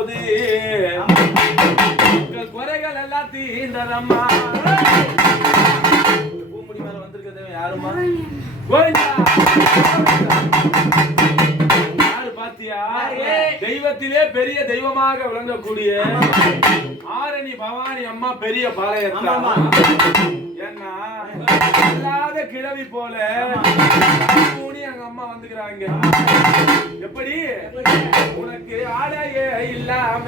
போது உங்கள் குறைகள் எல்லாம் தீர்ந்ததம்மா. பூமுடி மேல வந்திருக்கிறது யாருமா? கோவிந்தா. யாரு பாத்தியா? தெய்வத்திலே பெரிய தெய்வமாக விளங்கக்கூடிய ஆரணி பவானி அம்மா பெரிய பாளையத்தான். ஏன்னா இல்லாத கிழவி போல எங்க அம்மா வந்துக்கிறாங்க. எப்படி உனக்கு ஆடையே இல்லாம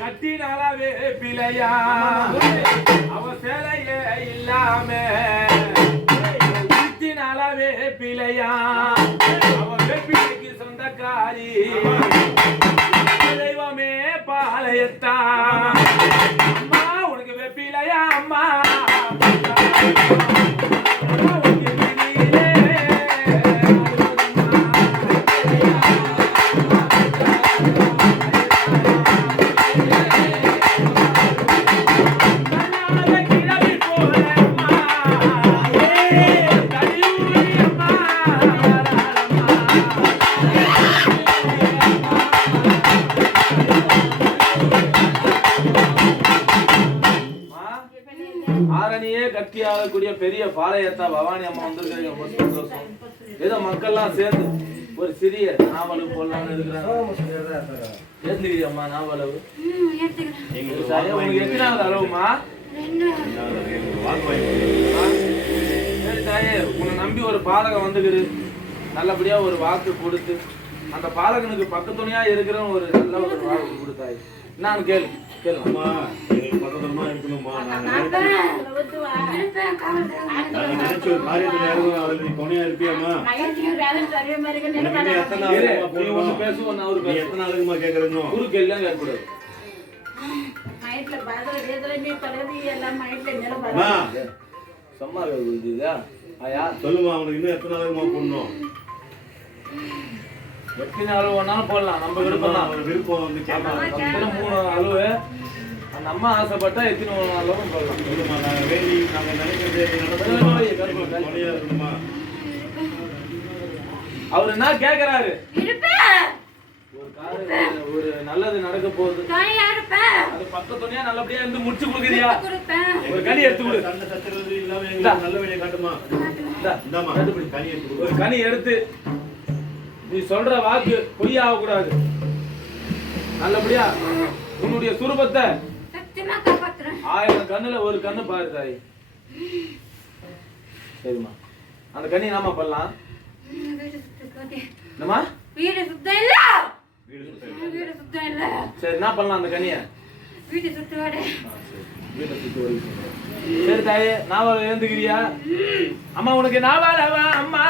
கட்டினாலே பிழையா, அவ சேலையே இல்லாம கட்டினாலே பிழையா, அவ வெப்பிலைக்கு சொந்தக்காரி தெய்வமே பாளையத்தா. அம்மா உனக்கு வெப்பிலையா அம்மா? ஆரணியே கட்டி ஆகக்கூடிய பெரிய பாளையத்தா பவானி அம்மா வந்திருக்காங்க. ரொம்ப சந்தோஷம். ஏதோ மக்கள்லாம் சேர்ந்து ஒரு சிறிய நாவலு போடலாம்னு இருக்கிறாங்க. சேர்ந்துக்கிறியம்மா நாவலவு? உங்களுக்கு எத்தனாவது அளவுமா? சரி தாயே, உன்னை நம்பி ஒரு பாலகன் வந்துக்குது. நல்லபடியா ஒரு வாக்கு கொடுத்து அந்த பாலகனுக்கு பக்கத்துணையா இருக்கிற ஒரு நல்ல ஒரு வாக்கு கொடுத்தாய். நான் கேளு கேளுமா. பக்கமா இருக்கணுமா? நினைச்ச ஒரு காரியத்துல இறங்கும், அதுல நீ துணையா இருப்பியாமா? பேசுவோம். எத்தனை நாளுக்குமா கேக்குறீங்க? குறுக்கு எல்லாம் கேட்கக்கூடாது. சொல்லுமா, அவனுக்கு இன்னும் எத்தனை நாளுக்குமா போடணும்? எத்தனை அளவு வேணாலும் போடலாம். நம்ம விருப்பம் தான். விருப்பம் வந்து கேட்கலாம். 3 அளவு அந்த அம்மா ஆசைப்பட்டா எத்தனை அளவும் போடலாம். சொல்லுமா, நாங்க வேண்டி நாங்க நினைக்கிறது இருக்கணுமா? அவர் என்ன கேக்குறாரு? ஒரு நல்லது நடக்க போகுது. அது பக்கத்துணையா நல்லபடியா இருந்து முடிச்சு கொடுக்குறியா? ஒரு கனி எடுத்து கொடு. சண்டை சச்சரவு இல்லாம நல்ல வழியை காட்டுமா? ஒரு கனி எடுத்து நீ சொல்ற வாக்கு பொய்யாக கூடாது. நல்லபடியா உன்னுடைய சுரூபத்தை 1000 கண்ணுல ஒரு கண்ணு பாரு தாய். சரிம்மா, அந்த கனி நாம பண்ணலாம். என்னம்மா? வீடு சுத்தம் இல்ல. சரி, என்ன பண்ணலாம் அந்த கனிய? வீடு சுத்து வாடே. வீடு சுத்து வாடே. சரி தாயே, நாவல ஏந்துக்கிறியா? அம்மா உனக்கு நாவலவா அம்மா?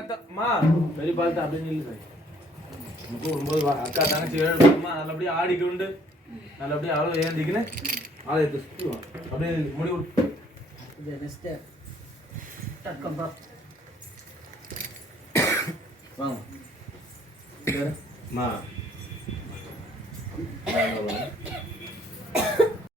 அம்மா பெரிய பார்த்து அப்படின்னு இல்லை சார் நமக்கு வரும்போது அக்கா தங்கச்சி 7 பேருமா நல்லபடியா ஆடிக்கொண்டு நல்லபடியா அளவு ஏந்திக்கின்னு ஆலயத்தை சுற்றுவான் அப்படியே முடிவு வாங்க அம்மா